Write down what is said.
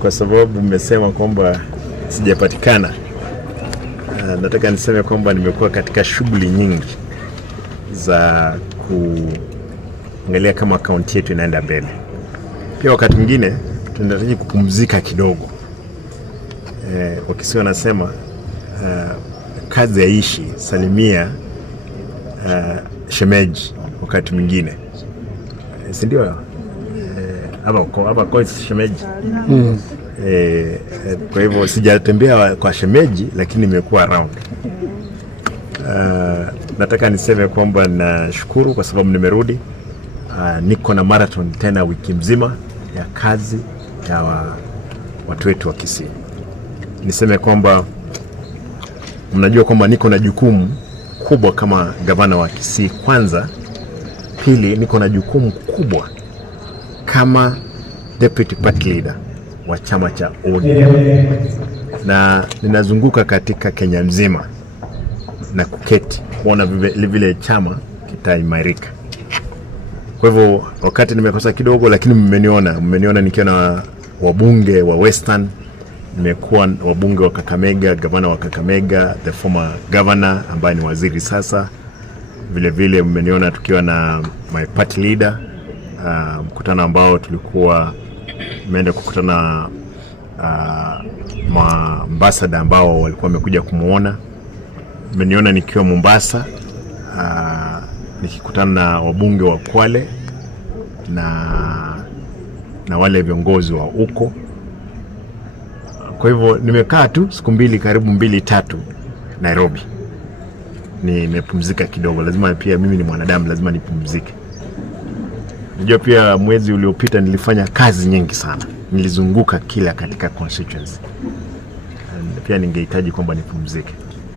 kwa sababu mmesema kwamba sijapatikana. Nataka niseme kwamba nimekuwa katika shughuli nyingi za kuangalia kama kaunti yetu inaenda mbele. Pia wakati mwingine tunahitaji kupumzika kidogo. Wakisema nasema kazi yaishi, salimia shemeji wakati mwingine. Si ndio? Hapa kwa shemeji. Kwa hivyo sijatembea kwa shemeji, lakini nimekuwa around. Nataka niseme kwamba nashukuru kwa sababu nimerudi. Niko na marathon tena wiki mzima ya kazi ya watu wetu wa Kisii. Niseme kwamba mnajua kwamba niko na jukumu kubwa kama gavana wa Kisii kwanza. Pili, niko na jukumu kubwa kama deputy party leader wa chama cha ODM, na ninazunguka katika Kenya mzima na kuketi kuona vile chama kitaimarika. Kwa hivyo wakati nimekosa kidogo, lakini mmeniona nikiwa na wabunge wa Western, nimekuwa wabunge wa Kakamega, gavana wa Kakamega, the former governor ambaye ni waziri sasa. Vile mmeniona tukiwa na my party leader, mkutano ambao tulikuwa tumeenda kukutana ambassador ambao walikuwa wamekuja kumuona. Mmeniona nikiwa Mombasa, nikikutana na wabunge wa Kwale na wale viongozi wa huko. Kwa hivyo nimekaa tu siku mbili, karibu 2-3 Nairobi. Nimepumzika kidogo, lazima pia mimi ni mwanadamu, lazima nipumzike. Najua pia mwezi uliopita nilifanya kazi nyingi sana. Nilizunguka kila katika constituency. Pia ningehitaji kwamba nipumzike.